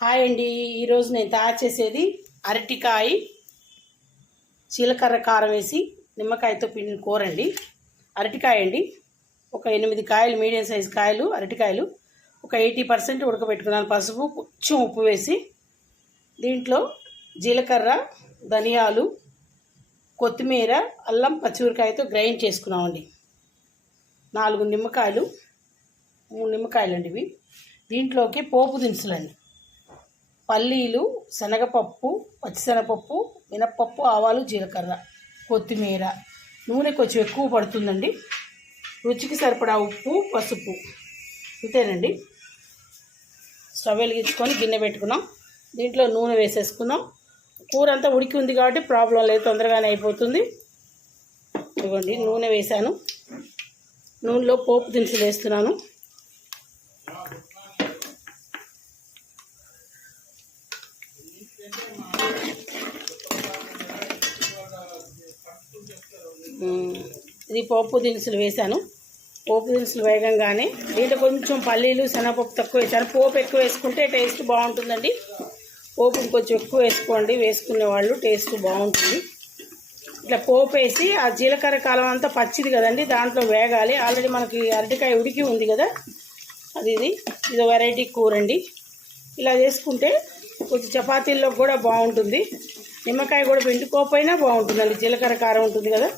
Hi అండి. ఈరోజు నేను తయారు చేసేది అరటికాయ జీలకర్ర కారం వేసి నిమ్మకాయతో పిండిన కూర అండి. అరటికాయ అండి, ఒక 8 కాయలు, మీడియం సైజు కాయలు అరటికాయలు ఒక 80% ఉడకబెట్టుకున్నాను. పసుపు, కొంచెం ఉప్పు వేసి దీంట్లో జీలకర్ర, ధనియాలు, కొత్తిమీర, అల్లం, పచ్చిమిరకాయతో గ్రైండ్ చేసుకున్నామండి. 4 నిమ్మకాయలు, 3 నిమ్మకాయలు అండి ఇవి. దీంట్లోకి పోపు దినుసులండి, పల్లీలు, శనగపప్పు, పచ్చిశనగపప్పు, మినప్పప్పు, ఆవాలు, జీలకర్ర, కొత్తిమీర, నూనె కొంచెం ఎక్కువ పడుతుందండి. రుచికి సరిపడా ఉప్పు, పసుపు, ఇంతేనండి. స్టవ్ వెలిగించుకొని గిన్నె పెట్టుకున్నాం. దీంట్లో నూనె వేసేసుకున్నాం. కూర అంతా ఉడికి ఉంది కాబట్టి ప్రాబ్లం లేదు, తొందరగానే అయిపోతుంది. ఇదిగోండి నూనె వేసాను. నూనెలో పోపు దినుసులు వేస్తున్నాను. ఇది పోపు దినుసులు వేసాను. పోపు దినుసులు వేగంగానే దీంట్లో కొంచెం పల్లీలు, శనగపప్పు తక్కువ వేసాను. పోపు ఎక్కువ వేసుకుంటే టేస్ట్ బాగుంటుందండి. పోపు కొంచెం ఎక్కువ వేసుకోండి, వేసుకునే వాళ్ళు టేస్ట్ బాగుంటుంది. ఇట్లా పోపు వేసి ఆ జీలకర్ర కాలం అంతా పచ్చిది కదండి, దాంట్లో వేగాలి. ఆల్రెడీ మనకి అరటికాయ ఉడికి ఉంది కదా, ఇది వెరైటీ కూర అండి. ఇలా చేసుకుంటే కొంచెం చపాతీల్లో కూడా బాగుంటుంది. నిమ్మకాయ కూడా పిండుకోకపోయినా బాగుంటుందండి. జీలకర్ర కారం ఉంటుంది కదా,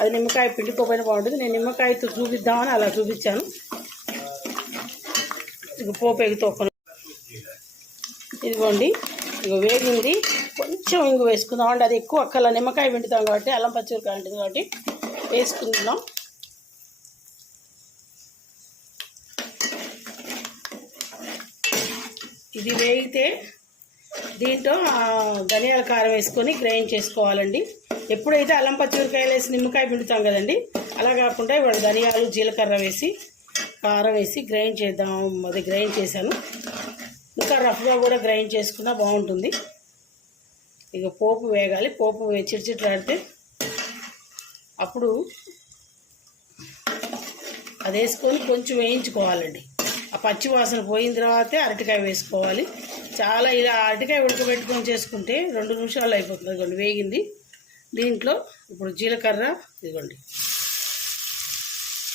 అది నిమ్మకాయ పిండుకోకపోయినా బాగుంటుంది. నేను నిమ్మకాయతో చూపిద్దామని అలా చూపించాను. ఇక పోపు ఎగుతోకొని ఇదిగోండి, ఇక వేగింది. కొంచెం ఇంగు వేసుకుందామండి, అది ఎక్కువ అక్కల నిమ్మకాయ పిండుతాం కాబట్టి, అల్లం పచ్చిమిరకాయ ఉంటుంది కాబట్టి వేసుకుందాం. ఇది వేగితే దీంట్లో ధనియాల కారం వేసుకొని గ్రైండ్ చేసుకోవాలండి. ఎప్పుడైతే అల్లం పచ్చిమిరకాయలు వేసి నిమ్మకాయ పిండుతాం కదండి, అలా కాకుండా ఇవాళ ధనియాలు, జీలకర్ర వేసి కారం వేసి గ్రైండ్ చేద్దాం. అది గ్రైండ్ చేశాను. ఇంకా రఫ్గా కూడా గ్రైండ్ చేసుకున్నా బాగుంటుంది. ఇక పోపు వేగాలి. పోపు చిట్చిట్లాడితే అప్పుడు అది వేసుకొని కొంచెం వేయించుకోవాలండి. ఆ పచ్చి వాసన పోయిన తర్వాతే అరటికాయ వేసుకోవాలి. చాలా ఇలా అరటికాయ ఉడకబెట్టుకొని చేసుకుంటే 2 నిమిషాలు అయిపోతుంది. ఇదిగోండి వేగింది. దీంట్లో ఇప్పుడు జీలకర్ర, ఇదిగోండి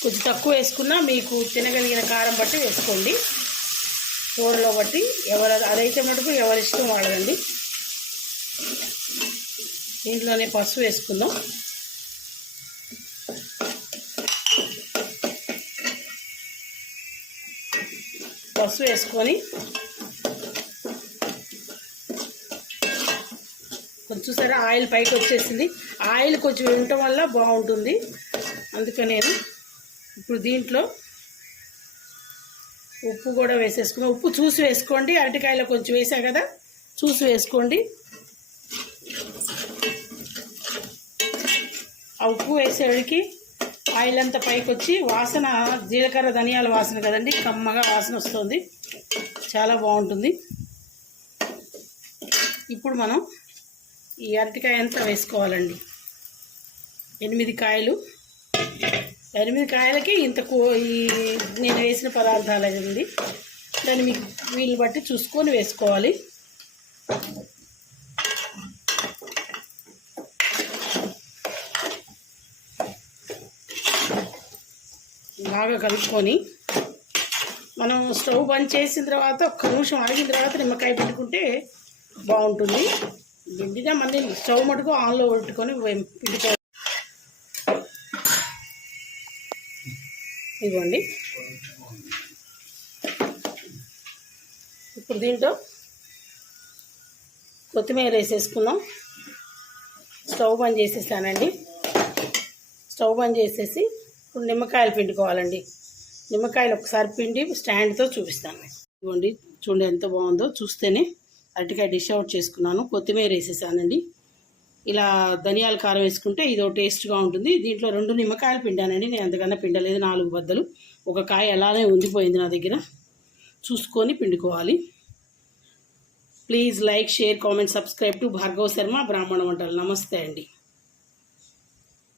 కొంచెం తక్కువ వేసుకున్నా మీకు తినగలిగిన కారం బట్టి వేసుకోండి, కూరలో బట్టి. అదైతే మటుకు ఎవరిష్టం వాళ్ళదండి. దీంట్లోనే పసుపు వేసుకుందాం. పసుపు వేసుకొని కొంచెం సరే ఆయిల్ పైకి వచ్చేసింది. ఆయిల్ కొంచెం ఉండటం వల్ల బాగుంటుంది, అందుకని నేను ఇప్పుడు దీంట్లో ఉప్పు కూడా వేసేసుకున్నాం. ఉప్పు చూసి వేసుకోండి, అరటికాయలో కొంచెం వేసా కదా, చూసి వేసుకోండి. ఆ ఉప్పు వేసేవాడికి ఆయిల్ అంతా పైకి వచ్చి వాసన, జీలకర్ర ధనియాల వాసన కదండి, కమ్మగా వాసన వస్తుంది, చాలా బాగుంటుంది. ఇప్పుడు మనం ఈ అరటికాయ అంతా వేసుకోవాలండి. 8 కాయలు, 8 కాయలకి ఇంత నేను వేసిన పదార్థాలు అయింది. దాన్ని మీకు వీలు బట్టి చూసుకొని వేసుకోవాలి. బాగా కలుపుకొని మనం స్టవ్ బంద్ చేసిన తర్వాత 1 నిమిషం ఆగిన తర్వాత నిమ్మకాయ పెట్టుకుంటే బాగుంటుంది. పిండిగా మళ్ళీ స్టవ్ మటుకు ఆన్లో పెట్టుకొని పిండుకోవాలి. ఇదిగోండి, ఇప్పుడు దీంట్లో కొత్తిమీర వేసేసుకుందాం. స్టవ్ బంద్ చేసేసానండి. స్టవ్ బంద్ చేసేసి ఇప్పుడు నిమ్మకాయలు పిండుకోవాలండి. నిమ్మకాయలు ఒకసారి పిండి స్టాండ్తో చూపిస్తాను. ఇదిగోండి చూడండి ఎంత బాగుందో, చూస్తేనే అరటికాయ డిష్ అవుట్ చేసుకున్నాను. కొత్తిమీర వేసేసానండి. ఇలా ధనియాల కారం వేసుకుంటే ఇదో టేస్ట్గా ఉంటుంది. దీంట్లో 2 నిమ్మకాయలు పిండానండి, నేను అంతకన్నా పిండలేదు. 4 బద్దలు, ఒక కాయ అలానే ఉండిపోయింది నా దగ్గర, చూసుకొని పిండుకోవాలి. Please like, share, comment, subscribe to Bhargava Sharma బ్రాహ్మణ వంటలు. నమస్తే అండి.